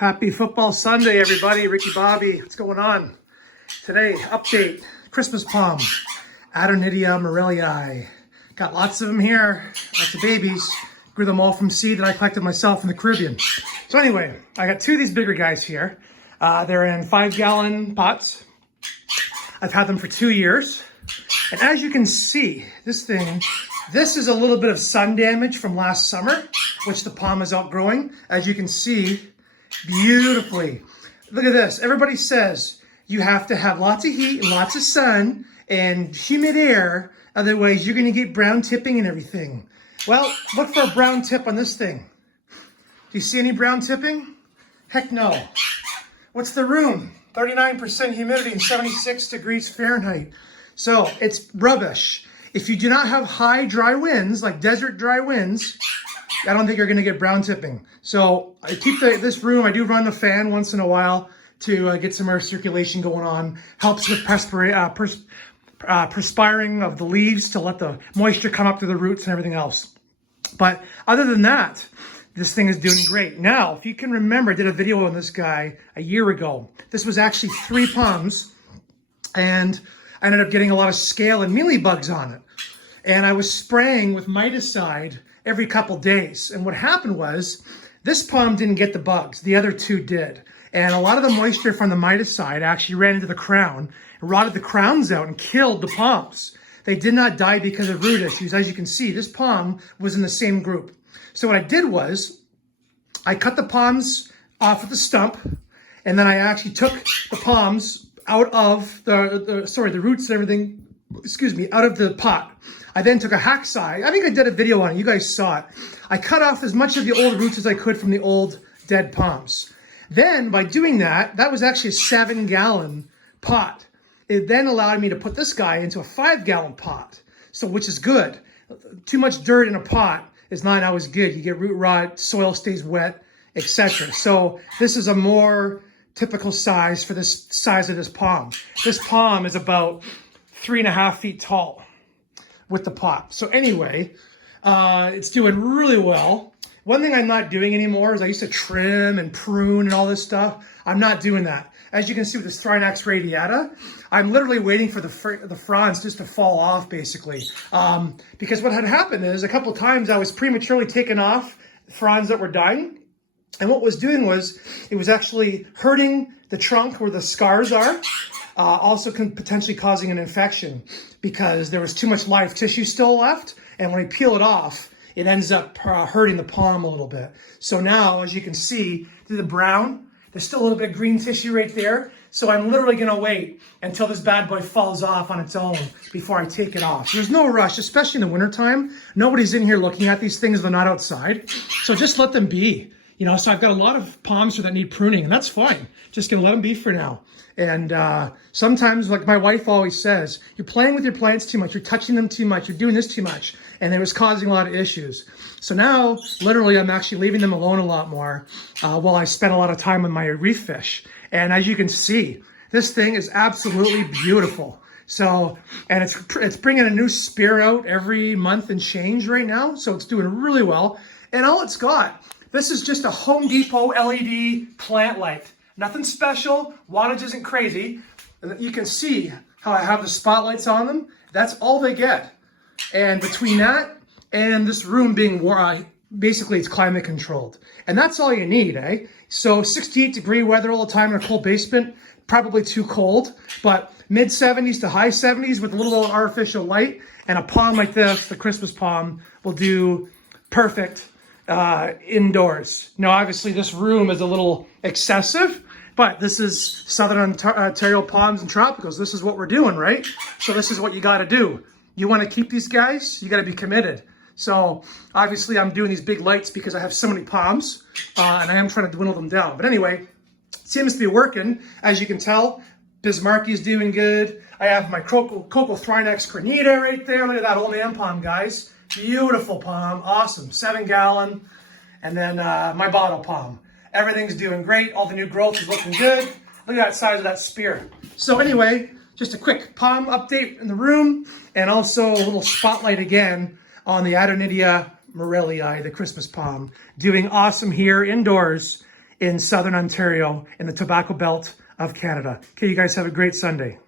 Happy Football Sunday, everybody. Ricky Bobby, what's going on? Today, update, Christmas palm, Adonidia morellii. Got lots of them here, lots of babies. Grew them all from seed that I collected myself in the Caribbean. So anyway, I got two of these bigger guys here. They're in 5-gallon pots. I've had them for 2 years. And as you can see, this is a little bit of sun damage from last summer, which the palm is outgrowing. As you can see, beautifully. Look at this. Everybody says you have to have lots of heat and lots of sun and humid air. Otherwise, you're going to get brown tipping and everything. Well, look for a brown tip on this thing. Do you see any brown tipping? Heck no. What's the room? 39% humidity and 76 degrees Fahrenheit. So it's rubbish. If you do not have high dry winds, like desert dry winds, I don't think you're going to get brown tipping. So I keep this room, I do run the fan once in a while to get some air circulation going on. Helps with perspiring of the leaves to let the moisture come up to the roots and everything else. But other than that, this thing is doing great. Now, if you can remember, I did a video on this guy a year ago. This was actually 3 palms, and I ended up getting a lot of scale and mealybugs on it. And I was spraying with miticide every couple days. And what happened was, this palm didn't get the bugs. The other 2 did. And a lot of the moisture from the miticide actually ran into the crown, rotted the crowns out and killed the palms. They did not die because of root issues. As you can see, this palm was in the same group. So what I did was, I cut the palms off at the stump, and then I actually took the palms out of the roots and everything, out of the pot. I then took a hacksaw. I think I did a video on it. You guys saw it. I cut off as much of the old roots as I could from the old dead palms. Then, by doing that, that was actually a 7-gallon pot. It then allowed me to put this guy into a 5-gallon pot, so which is good. Too much dirt in a pot is not always good. You get root rot, soil stays wet, etc. So this is a more typical size for this size of this palm. This palm is about 3.5 feet tall with the pot. So anyway, it's doing really well. One thing I'm not doing anymore is I used to trim and prune and all this stuff. I'm not doing that. As you can see with this Thrinax radiata, I'm literally waiting for the fronds just to fall off, basically. Because what had happened is a couple times I was prematurely taking off fronds that were dying. And what it was doing was, it was actually hurting the trunk where the scars are. Also potentially causing an infection because there was too much live tissue still left. And when we peel it off, it ends up hurting the palm a little bit. So now, as you can see, through the brown, there's still a little bit of green tissue right there. So I'm literally going to wait until this bad boy falls off on its own before I take it off. There's no rush, especially in the wintertime. Nobody's in here looking at these things. They're not outside. So just let them be. You know, so I've got a lot of palms here that need pruning, and that's fine. Just going to let them be for now. And sometimes, like my wife always says, you're playing with your plants too much. You're touching them too much. You're doing this too much. And it was causing a lot of issues. So now, literally, I'm actually leaving them alone a lot more while I spend a lot of time with my reef fish. And as you can see, this thing is absolutely beautiful. So, and it's bringing a new spear out every month and change right now. So it's doing really well. And all it's got, this is just a Home Depot LED plant light. Nothing special. Wattage isn't crazy. And you can see how I have the spotlights on them. That's all they get. And between that and this room being basically it's climate controlled. And that's all you need, eh? So 68-degree weather all the time in a cold basement, probably too cold, but mid 70s to high 70s with a little artificial light, and a palm like this, the Christmas palm, will do perfect indoors. Now, obviously this room is a little excessive, but this is Southern Ontario palms and tropicals. This is what we're doing, right? So this is what you got to do. You want to keep these guys, you got to be committed. So obviously I'm doing these big lights because I have so many palms and I am trying to dwindle them down. But anyway, it seems to be working. As you can tell, Bismarcky is doing good. I have my Coco Thrinax cornita right there. Look at that old man palm, guys. Beautiful palm, awesome, 7-gallon. And then my bottle palm. Everything's doing great. All the new growth is looking good. Look at that size of that spear. So anyway, just a quick palm update in the room, and also a little spotlight again on the Adonidia morellii, the Christmas palm. Doing awesome here indoors in Southern Ontario in the Tobacco Belt of Canada. Okay, you guys have a great Sunday.